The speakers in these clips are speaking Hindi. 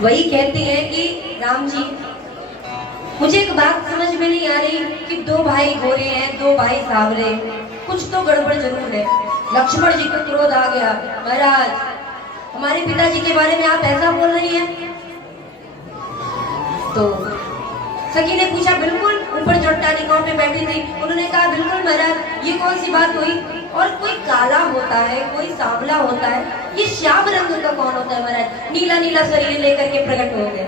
वही कहती है कि राम जी, मुझे एक बात समझ में नहीं आ रही कि दो भाई गोरे हैं, दो भाई सावरे, कुछ तो गड़बड़ जरूर है। लक्ष्मण जी को क्रोध आ गया, महाराज हमारे पिताजी के बारे में आप ऐसा बोल रही हैं? तो सखी ने पूछा, बिल्कुल, ऊपर चट्टानिकों पे बैठी थी, उन्होंने कहा बिल्कुल महाराज, ये कौन सी बात हुई? और कोई काला होता है, कोई सांवला होता है, ये श्याम रंग का कौन होता है महाराज? नीला नीला शरीर लेकर के प्रकट हो गए।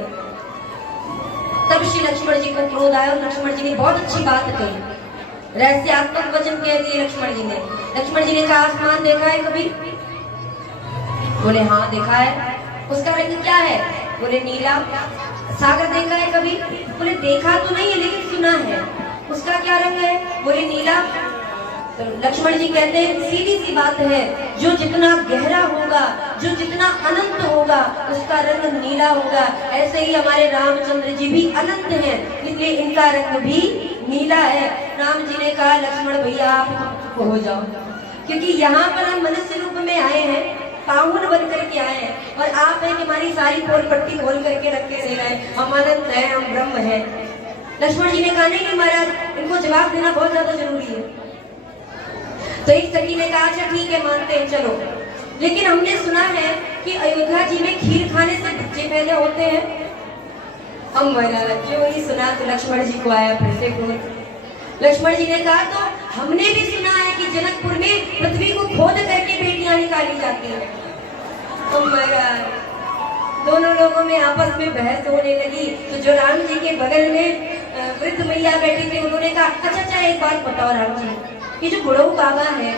तब श्री लक्ष्मण जी को क्रोध आया और लक्ष्मण जी ने बहुत अच्छी बात कही, रहस्यात्मक वचन कह दिए लक्ष्मण जी ने। लक्ष्मण जी ने कहा, आसमान देखा है कभी? बोले हाँ देखा है। उसका रंग क्या है? बोले नीला। सागर देखा है कभी? बोले देखा तो नहीं है लेकिन सुना है। उसका क्या रंग है? बोले नीला। तो लक्ष्मण जी कहते हैं, सीधी सी बात है, जो जितना गहरा होगा, जो जितना अनंत होगा, उसका रंग नीला होगा। ऐसे ही हमारे रामचंद्र जी भी अनंत हैं, इसलिए इनका रंग भी नीला है। राम जी ने कहा, लक्ष्मण भैया आप चुप हो जाओ, क्योंकि यहाँ पर हम मनुष्य रूप में आए हैं, पाहुन बन करके आए हैं, और आप है कि हमारी सारी खोल पट्टी खोल करके रख के दे रहे हैं, हम अनंत हैं, हम ब्रह्म हैं। लक्ष्मण जी ने कहा, नहीं महाराज, इनको जवाब देना बहुत ज्यादा जरूरी है। तो एक सखी ने कहा, अच्छा ठीक है, मानते हैं, चलो, लेकिन हमने सुना है कि अयोध्या जी में खीर खाने से बच्चे पैदा होते हैं। हम महाराज क्यों नहीं सुना? तो लक्ष्मण जी को आया फिर से क्रोध। लक्ष्मण जी ने कहा, तो हमने भी सुना है कि जनकपुर में पृथ्वी को खोद करके बेटियां निकाली जाती हैं। हम महाराज दोनों लोगों में आपस में बहस होने लगी। तो जो राम जी के बगल में वृद्ध मैया बैठी थी, उन्होंने कहा, अच्छा एक बात बताओ राम जी, ये जो बुढ़ऊ बाबा है,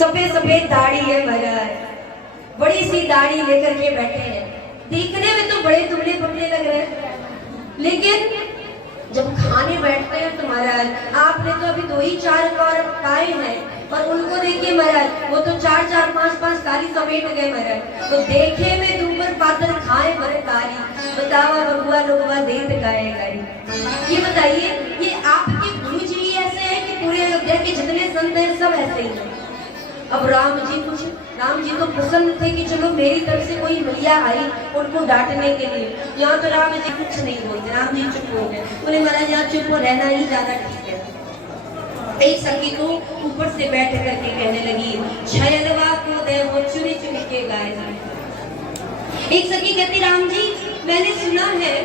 सफेद सफेद दाढ़ी है महाराज, बड़ी सी दाढ़ी लेकर के बैठे हैं, देखने में तो बड़े दुबले पतले लग रहे हैं, लेकिन जब खाने बैठते हैं तो महाराज आपने तो अभी 2 ही 4 कौर खाए हैं, और उनको देखिए महाराज, वो तो 4 5 थाली समेट गए महाराज। तो देखे में दूबर पातर खाए बड़े कारी, बतावा बबुआ लोगवा देत गाए गाई। ये बताइए, ये आपके गुरु जी ऐसे हैं कि पूरे अयोध्या के जितने संत हैं सब ऐसे ही हैं? अब राम जी तो प्रसन्न थे कि चलो मेरी तरफ से कोई मैया आई उनको डांटने के लिए। यहाँ तो राम जी कुछ नहीं बोलते, राम जी चुप हो गए। बोले महाराज यहाँ चुप हो रहना ही ज्यादा ठीक है। एक सखी को ऊपर से बैठ करके कहने लगी, छयलवा को दे वो चुनी चुनी के गाए। एक सखी कहती, राम जी मैंने सुना है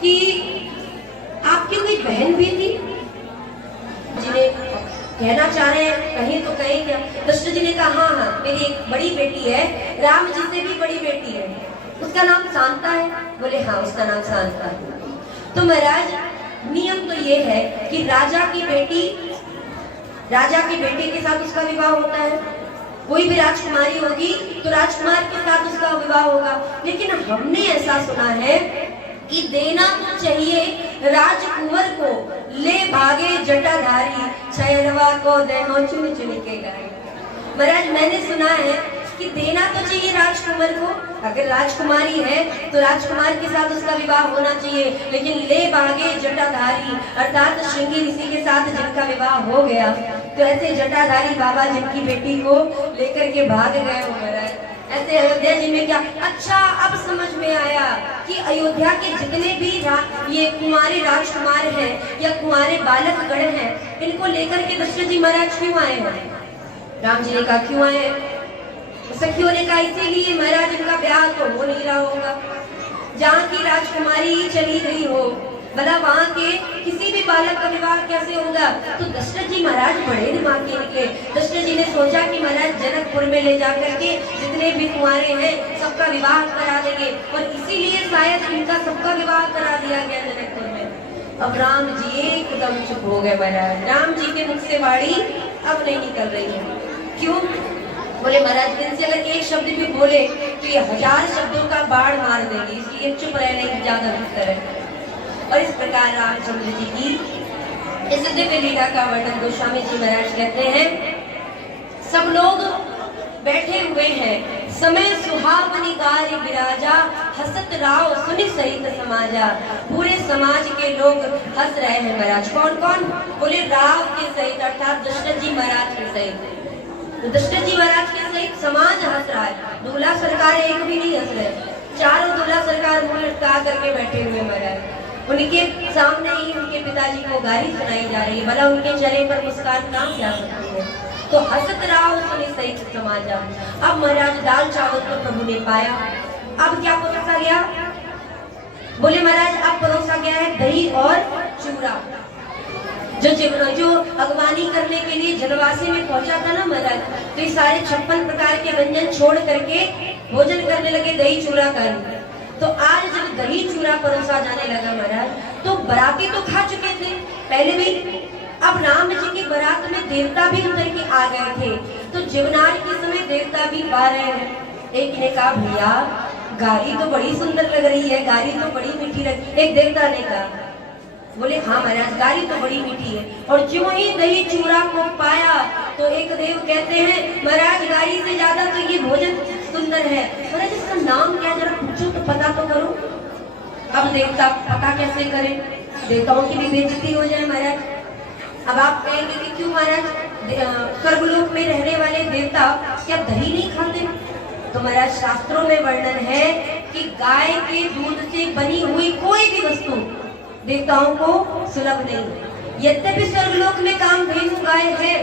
कि आपकी कोई बहन भी थी। जिन्हें कहना चाह रहे हैं, कहीं तो कहीं क्या? दशरथ जी ने कहा, हाँ मेरी एक बड़ी बेटी है, राम जी से भी बड़ी बेटी है, उसका नाम शांता है। बोले हाँ उसका नाम शांता है। तो महाराज नियम तो ये है कि राजा की बेटे के साथ उसका विवाह होता है। कोई भी राजकुमारी होगी तो राजकुमार के साथ उसका विवाह होगा। लेकिन हमने ऐसा सुना है कि देना तो चाहिए राजकुंवर को, ले भागे जटाधारी, छयलवा को देहो चुनी चुनी के गाए। महाराज मैंने सुना है कि देना तो चाहिए राजकुमार को, अगर राजकुमारी है तो राजकुमार के साथ उसका विवाह होना चाहिए, लेकिन ले भागे जटाधारी अर्थात श्रृंगी ऋषि के साथ जिनका विवाह हो गया, तो ऐसे जटाधारी बाबा जिनकी बेटी को लेकर के भाग गए हो महाराज, ऐसे अयोध्या जी में क्या? अच्छा अब समझ में आया कि अयोध्या के जितने भी ये कुंवारे राजकुमार हैं या कुंवारे बालक गण हैं, इनको लेकर के दशरथ जी महाराज क्यों आए हैं? राम जी ने कहा क्यों आए? सखियों ने कहा इसीलिए महाराज इनका ब्याह तो हो नहीं रहा होगा, जहाँ की राजकुमारी चली गई हो, भला वहाँ के किसी भी बालक का विवाह कैसे होगा? तो दशरथ जी महाराज बड़े दिमाग के निकले। दशरथ जी ने सोचा कि महाराज जनकपुर में ले जाकर के जितने भी कुंवारे हैं सबका विवाह करा देंगे, और इसीलिए शायद इनका सबका विवाह करा दिया गया जनकपुर में। अब राम जी एकदम चुप हो गए महाराज, राम जी के मुख से वाणी अब नहीं निकल रही है। क्यों? बोले महाराज दिन से अगर एक शब्द भी बोले तो ये 1000 शब्दों का बाढ़ मार देगी, इसलिए चुप रहने की ज्यादा बेहतर है। और इस प्रकार रामचंद्र जी की इस दिव्य लीला का वर्णन गोस्वामी जी महाराज कहते हैं, सब लोग बैठे हुए हैं, समय सुहावनी गारी विराजा, हसत राव सुनि सहित समाजा। पूरे समाज के लोग हंस रहे हैं महाराज। कौन कौन? बोले राव के सहित अर्थात दशरथ जी महाराज के सहित। तो दशरथ जी महाराज के सहित समाज हंस रहा है। सरकार, दूल्हा सरकार एक भी नहीं हंस रहे, चारों दूल्हा सरकार मुंह लटका करके बैठे हुए महाराज। उनके सामने ही उनके पिताजी को गाली सुनाई जा रही है, भला उनके चेहरे पर मुस्कान कहाँ से आ सकती है। तो हंसत रहा सुने सही समाजा। अब महाराज दाल चावल तो प्रभु ने पाया, अब क्या परोसा गया? बोले महाराज अब परोसा गया है दही और चूड़ा। जो अगवानी करने के लिए जनवासी में पहुंचा था ना महाराज, तो ये सारे 56 प्रकार के व्यंजन छोड़ करके भोजन करने लगे दही चूड़ा कर। तो आज जब दही चूड़ा परोसा जाने लगा महाराज, तो बराती तो खा चुके थे पहले भी, अब राम जी की बारात में देवता भी उतर के आ गए थे। तो जीवनार के समय देवता भी आ रहे हैं। एक ने कहा भैया गारी तो बड़ी सुंदर लग रही है, गारी तो बड़ी मीठी लग। एक देवता ने कहा, बोले हाँ महाराज गारी तो बड़ी मीठी है। और जो ही दही चूड़ा को पाया तो एक देव कहते हैं महाराज गारी से ज्यादा तो ये भोजन सुंदर है। महाराज इसका नाम क्या जरा पूछो तो पता तो करो। अब देवता पता कैसे करें, देवताओं की भी बेइज्जती हो जाए महाराज। अब आप कहेंगे कि क्यों महाराज, स्वर्गलोक में रहने वाले देवता क्या दही नहीं खाते? तो महाराज शास्त्रों में वर्णन है कि गाय के दूध से बनी हुई कोई भी वस्तु देवताओं को सुलभ नहीं। यद्यपि स्वर्गलोक में कामधेनु गाय है,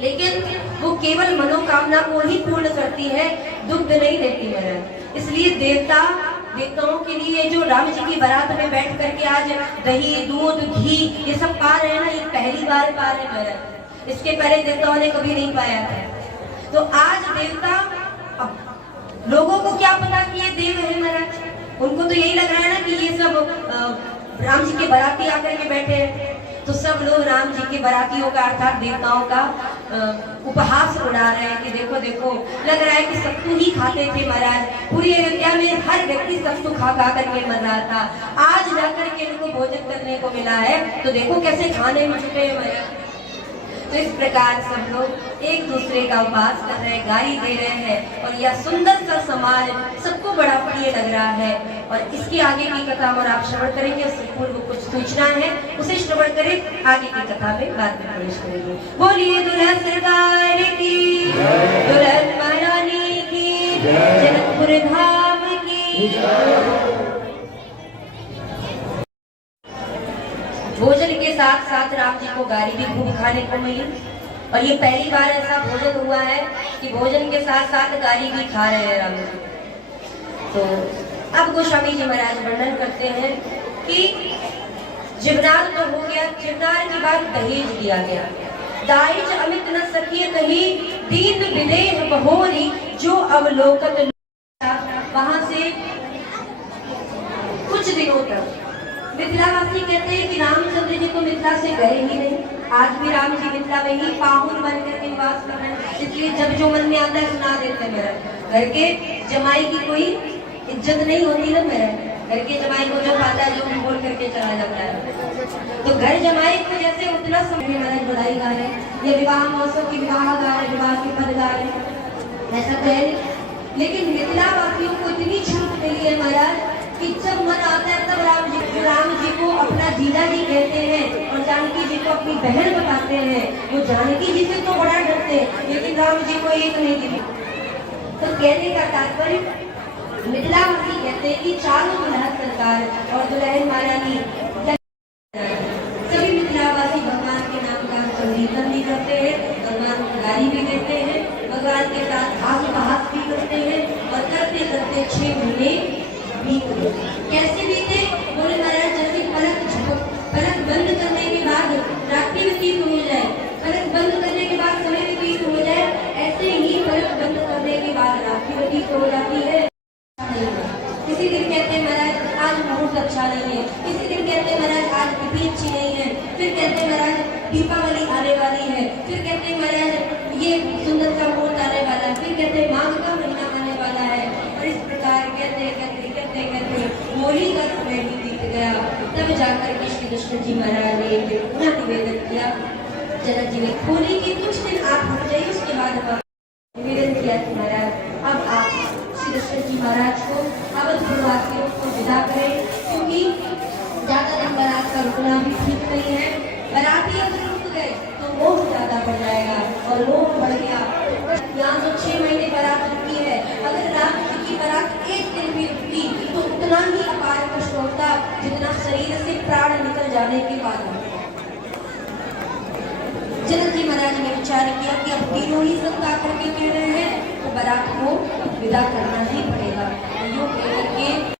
लेकिन वो केवल मनोकामना को ही पूर्ण करती है, दुग्ध नहीं देती महाराज। इसलिए देवताओं के लिए जो राम जी की बारात में बैठ करके आज दही दूध घी ये सब पा रहे हैं ना, ये पहली बार पा रहे हैं महाराज। इसके पहले देवताओं ने कभी नहीं पाया था। तो आज देवता, अब लोगों को क्या पता कि ये देव है महाराज, उनको तो यही लग रहा है ना कि ये सब राम जी के बाराती आकर के बैठे हैं। तो सब लोग राम जी के बारातियों का अर्थात देवताओं का उपहास उड़ा रहे हैं कि देखो देखो, लग रहा है कि सत्तू ही खाते थे महाराज। पूरी अयोध्या में हर व्यक्ति सत्तू खा करके मर रहा था, आज जाकर के इनको भोजन करने को मिला है, तो देखो कैसे खाने में जुटे हैं महाराज। तो इस प्रकार सब लोग एक दूसरे का उपहास कर रहे हैं, गाली दे रहे हैं, और यह सुंदर सा समाज सबको बड़ा प्रिय लग रहा है। और इसके आगे की कथा और आप श्रवण करेंगे, उससे पूर्व कुछ सूचना है उसे श्रवण करें, आगे की कथा में बाद में प्रवेश करेंगे। बोलिए दुल्हा सरकार की, दुल्हन महारानी की, जनकपुर धाम की। भोजन के साथ साथ राम जी को गारी भी खूब खाने को मिली, और ये पहली बार ऐसा भोजन हुआ है कि भोजन के साथ साथ गारी भी खा रहे हैं राम जी। तो अब गोस्वामी जी महाराज वर्णन करते हैं कि जीवनार तो हो गया, जीवनार के बाद दहेज दिया गया। दाइज अमित न सखी कही, दीन विदेह बहोरी, जो अवलोकन। वहां से कुछ दिनों तक मिथिलावासी कहते हैं कि रामचंद्र जी तो मिथिला से गए ही नहीं, आज भी राम जी मिथिला में ही पाहुन बन करके निवास कर रहे हैं। इसलिए जब जो मन में आता है सुना देते हैं मेरा। घर के जमाई की कोई इज्जत नहीं होती ना मेरा, घर के जमाई को जो पाता है जो बोल करके चला जाता है। तो घर जमाई को जैसे उतना समय महाराज बधाई गा रहे हैं, ये विवाह महोत्सव की विवाह गा रहे, विवाह की पद गा रहे, ऐसा तो है नहीं। लेकिन मिथिलावासियों को इतनी छूट मिली है महाराज कि जब मन आता है तब राम जी को अपना जीजा जी कहते हैं, और जानकी जी को अपनी बहन बताते हैं। वो जानकी जी से तो बड़ा डरते हैं, लेकिन राम जी को एक नहीं दी। तो कहने का तात्पर्य, मिथिलावासी कहते हैं कि चारों दुल्हा सरकार और दुल्हन महारानी सभी मिथिलावासी भगवान के नाम का संकीर्तन भी करते हैं, भगवान को गाली भी देते हैं, भगवान के साथ हास भी करते हैं, और करते करते 6 महीने बीत गए। कैसे बीते? बोले महाराज जैसे पलक बंद करने के बाद रात्रि व्यतीत हो जाए, पलक बंद करने के बाद समय व्यतीत हो जाए, ऐसे ही पलक बंद करने के बाद रात्रि व्यतीत हो जाती है। किसी दिन कहते हैं महाराज आज मुहूर्त अच्छा नहीं है, किसी दिन कहते हैं महाराज आज तिथि अच्छी नहीं है, फिर कहते हैं महाराज दीपावली आने वाली है, फिर कहते हैं महाराज ये सुंदर सा मुहूर्त आने वाला है, फिर कहते हैं माघ का महीना आने वाला है। और इस प्रकार कहते होली का समय भी बीत गया। तब जाकर के श्री कृष्ण जी महाराज ने पुनः निवेदन किया, जनक जी ने होली के कुछ दिन आप हट जाइए, उसके बाद निवेदन किया कि महाराज अब आप श्री कृष्ण जी महाराज को अवधवासियों को विदा करें, क्योंकि ज्यादा दिन बारात का रुकना भी ठीक नहीं है। बाराती अगर रुक गए तो मोह ज्यादा बढ़ जाएगा, और मोह बढ़ गया। यहाँ तो 6 महीने बारात रुकी है, होता जितना शरीर से प्राण निकल जाने के बाद होता। जनक जी महाराज ने विचार किया कि अब तीनों ही संत आकर के कह रहे हैं तो बारात को विदा करना ही पड़ेगा। यूं कहकर